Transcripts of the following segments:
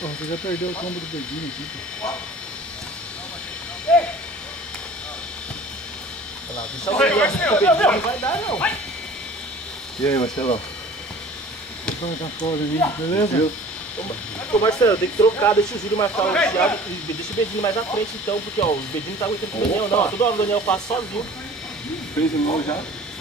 Porra, você já perdeu o combo do dedinho aqui. Não vai dar, não. E aí, Marcelão? Beleza? Ô Marcelo, tem que trocar, deixa o Júlio marcar o Thiago e deixa o Bedinho mais à frente então, porque ó, o Bedinho não tá aguentando com o Daniel não, toda hora o Daniel passa sozinho. Fez o gol já?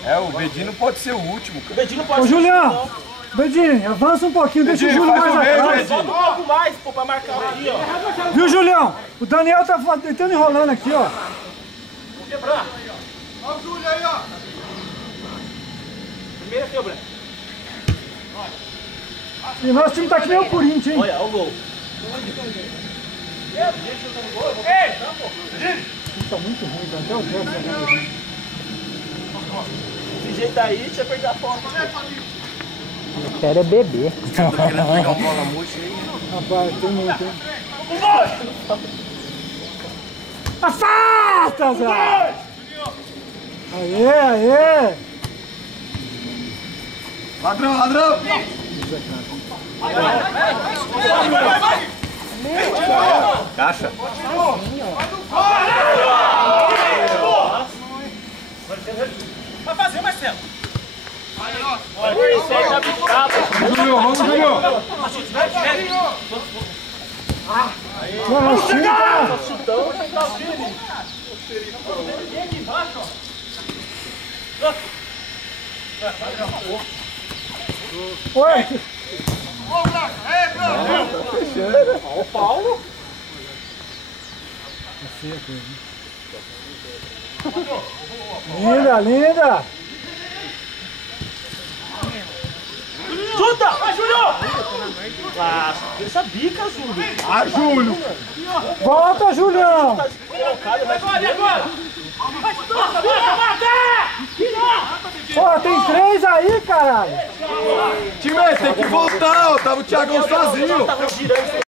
É, o Bedinho não pode ser o último, O cara. Bedinho não pode Ô ser Julião! Bedinho, avança um pouquinho, deixa o Júlio mais atrás. Solta um pouco mais, pô, pra marcar aqui, ó. Viu, Julião? O Daniel tá tentando enrolando aqui, ó. Vou quebrar. Olha o Júlio aí, ó. Primeiro aqui, ó, Breno. E nosso time tá que nem o Corinthians, hein? Olha, olha o gol. Ei! Tá muito ruim, tá até o Jefferson jogando aqui. Esse jeito aí, tinha perdido a porta. Eu quero é beber. Tá querendo pegar uma bola murcha aí. Rapaz, tem muito, hein? Afasta, Zé! Aê, aê! Ladrão, ladrão! Caixa. Vai fazer, Marcelo. Júlio, vamos, Júlio! Vamos chegar! Chutão, tá o time. Vem aqui embaixo, ó. Oi! Ó o Paulo. Linda, linda! Chuta! Vai, Júlio! Ah, essa bica, Júlio. Ah, Júlio! Volta, Julião! Tá colocado, vai agora! Pô, tem 3 aí, caralho! Time, tem que voltar, ó. Tava o Thiagão sozinho. Tava girando.